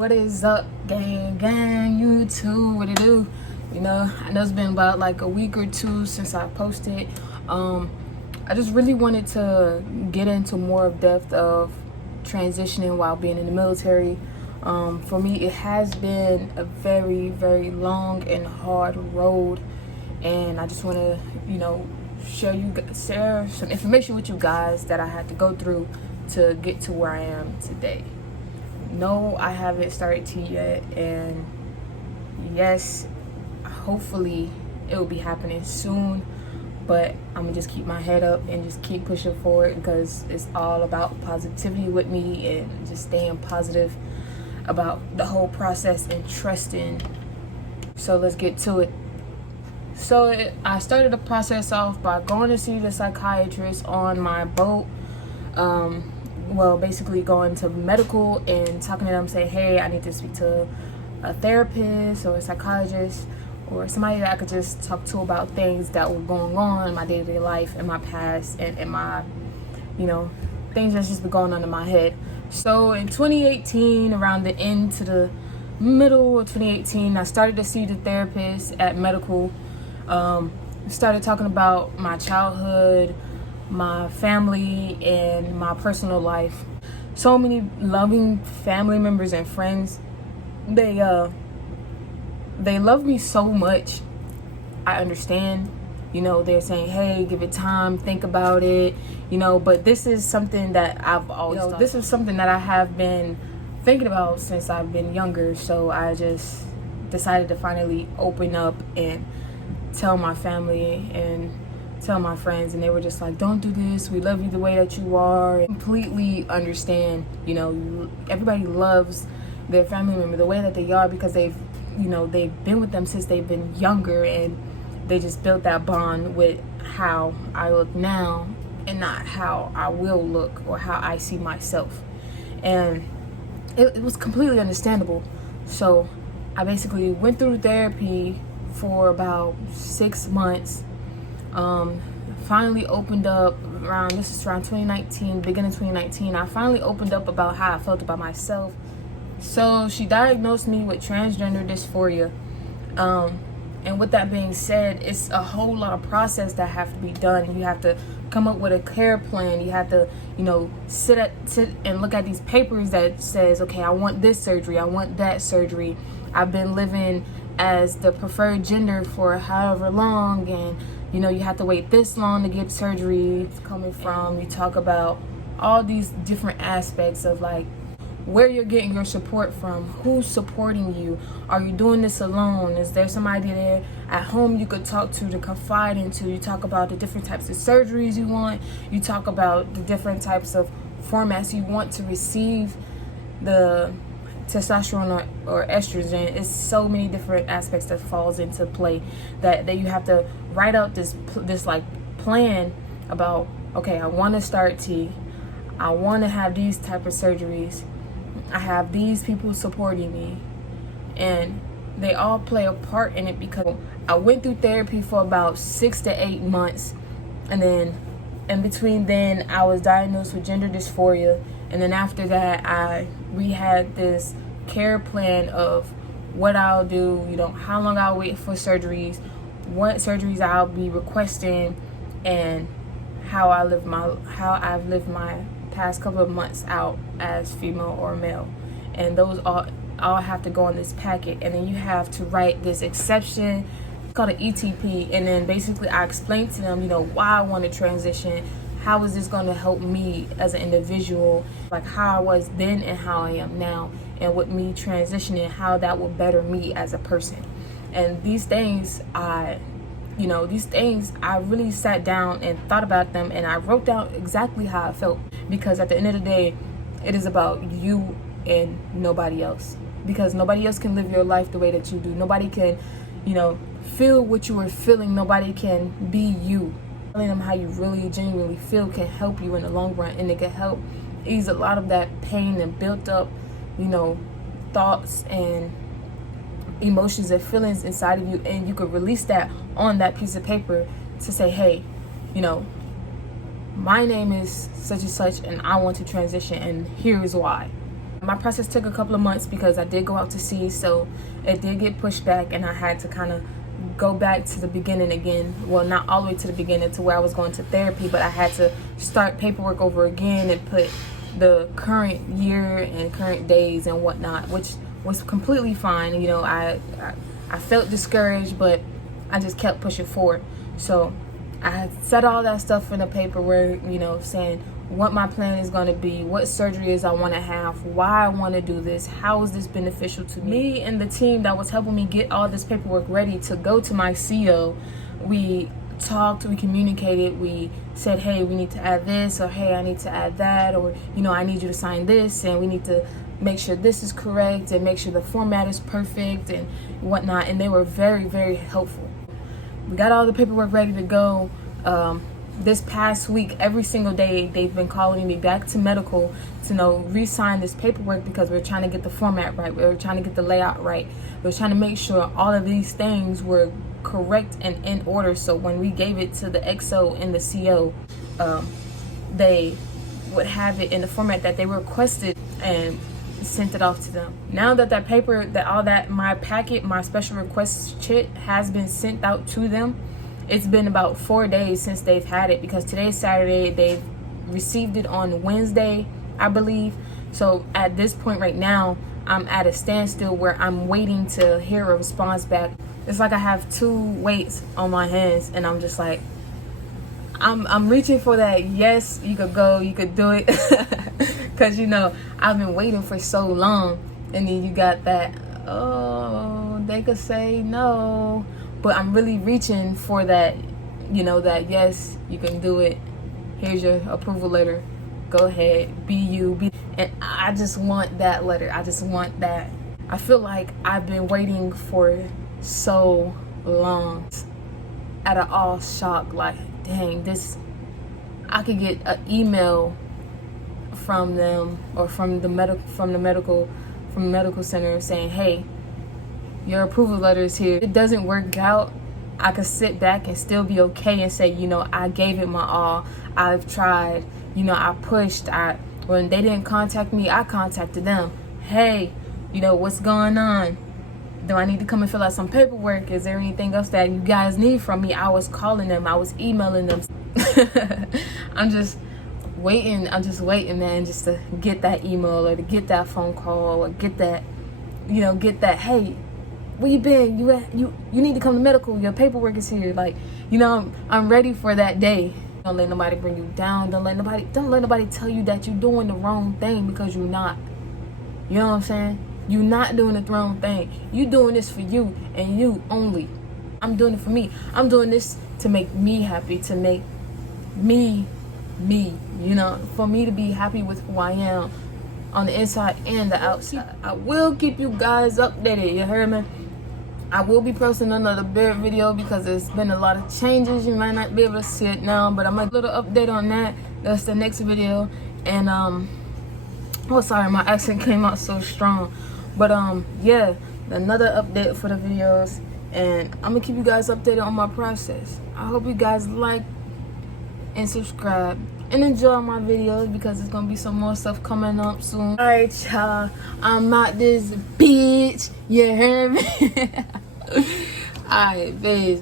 What is up, gang, YouTube? What it do? I know it's been about like a week or two since I posted. I just really wanted to get into more of depth of transitioning while being in the military. For me, it has been a very, very long and hard road, and I just want to, share some information with you guys that I had to go through to get to where I am today. No, I haven't started T yet, and yes, hopefully it will be happening soon, but I'm gonna just keep my head up and just keep pushing forward because it's all about positivity with me and just staying positive about the whole process and trusting. So let's get to it. I started the process off by going to see the psychiatrist on my boat. Basically going to medical and talking to them, say, hey, I need to speak to a therapist or a psychologist or somebody that I could just talk to about things that were going on in my day-to-day life, in my past, and my, things that's just been going on in my head. So in 2018, around the end to the middle of 2018, I started to see the therapist at medical. Started talking about my childhood, my family, and my personal life. So many loving family members and friends, they love me so much. I understand, they're saying, hey, give it time, think about it, but this is something that I've always thought. This is something that I have been thinking about since I've been younger. So I just decided to finally open up and tell my family and tell my friends, and they were just like, don't do this, we love you the way that you are. Completely understand, everybody loves their family member the way that they are because they've been with them since they've been younger, and they just built that bond with how I look now and not how I will look or how I see myself. And it was completely understandable. So I basically went through therapy for about 6 months. Finally opened up around 2019, beginning 2019. I finally opened up about how I felt about myself. So she diagnosed me with transgender dysphoria. And with that being said, it's a whole lot of process that have to be done. You have to come up with a care plan. You have to, sit and look at these papers that says, okay, I want this surgery, I want that surgery. I've been living as the preferred gender for however long, and you have to wait this long to get surgery. It's coming from, you talk about all these different aspects of like where you're getting your support from, who's supporting you, are you doing this alone, is there somebody there at home you could talk to confide into. You talk about the different types of surgeries you want, you talk about the different types of formats you want to receive the testosterone or estrogen. It's so many different aspects that falls into play that you have to write out this like plan about, okay, I want to start T, I want to have these type of surgeries, I have these people supporting me, and they all play a part in it because I went through therapy for about 6 to 8 months, and then in between then I was diagnosed with gender dysphoria. And then after that, we had this care plan of what I'll do, how long I'll wait for surgeries, what surgeries I'll be requesting, and how I've lived my past couple of months out as female or male. And those all have to go on this packet. And then you have to write this exception. It's called an ETP. And then basically I explained to them, why I want to transition. How is this going to help me as an individual, like how I was then and how I am now, and with me transitioning, how that will better me as a person. And these things, I really sat down and thought about them, and I wrote down exactly how I felt, because at the end of the day, it is about you and nobody else, because nobody else can live your life the way that you do. Nobody can, feel what you are feeling. Nobody can be you. Telling them how you really genuinely feel can help you in the long run, and it can help ease a lot of that pain and built up, thoughts and emotions and feelings inside of you, and you could release that on that piece of paper to say, hey, my name is such and such, and I want to transition, and here is why. My process took a couple of months because I did go out to sea, so it did get pushed back, and I had to kind of go back to the beginning again. Well, not all the way to the beginning to where I was going to therapy, but I had to start paperwork over again and put the current year and current days and whatnot, which was completely fine. You know, I felt discouraged, but I just kept pushing forward. So I had set all that stuff in the paperwork, you know, saying what my plan is going to be, what surgeries I want to have, why I want to do this, how is this beneficial to me. And the team that was helping me get all this paperwork ready to go to my CO, we talked, we communicated, we said, hey, we need to add this, or hey, I need to add that, or, you know, I need you to sign this, and we need to make sure this is correct and make sure the format is perfect and whatnot. And they were very, very helpful. We got all the paperwork ready to go. This past week, every single day, they've been calling me back to medical to re-sign this paperwork because we're trying to get the format right. We're trying to get the layout right. We're trying to make sure all of these things were correct and in order. So when we gave it to the XO and the CO, they would have it in the format that they requested and sent it off to them. Now that that paper, that all that, my packet, my special request chit has been sent out to them. It's been about 4 days since they've had it, because today's Saturday. They've received it on Wednesday, I believe. So at this point right now, I'm at a standstill where I'm waiting to hear a response back. It's like I have two weights on my hands, and I'm just like, I'm reaching for that yes, you could go, you could do it. Because, you know, I've been waiting for so long, and then you got that, oh, they could say no. But I'm really reaching for that, you know, that yes, you can do it. Here's your approval letter. Go ahead, be you. And I just want that letter. I just want that. I feel like I've been waiting for so long. At an all shock, like, dang, this, I could get an email from them or from the medical center saying, hey, your approval letter is here. If it doesn't work out, I could sit back and still be okay and say, you know, I gave it my all. I've tried. You know, I pushed. When they didn't contact me, I contacted them. Hey, you know, what's going on? Do I need to come and fill out some paperwork? Is there anything else that you guys need from me? I was calling them. I was emailing them. I'm just waiting, man, just to get that email or to get that phone call or get that, you know, hey, where you been? You need to come to medical. Your paperwork is here. Like, you know, I'm ready for that day. Don't let nobody bring you down. Don't let nobody tell you that you're doing the wrong thing, because you're not. You know what I'm saying? You're not doing the wrong thing. You doing this for you and you only. I'm doing it for me. I'm doing this to make me happy, to make me, you know, for me to be happy with who I am on the inside and the outside. I will keep you guys updated, you heard me? I will be posting another beard video because there's been a lot of changes. You might not be able to see it now, but I'm a little update on that. That's the next video. And oh, sorry, my accent came out so strong. But yeah, another update for the videos, and I'm gonna keep you guys updated on my process. I hope you guys like and subscribe and enjoy my videos, because there's gonna be some more stuff coming up soon. Alright, y'all, I'm out this bitch. You heard me? Alright, babe.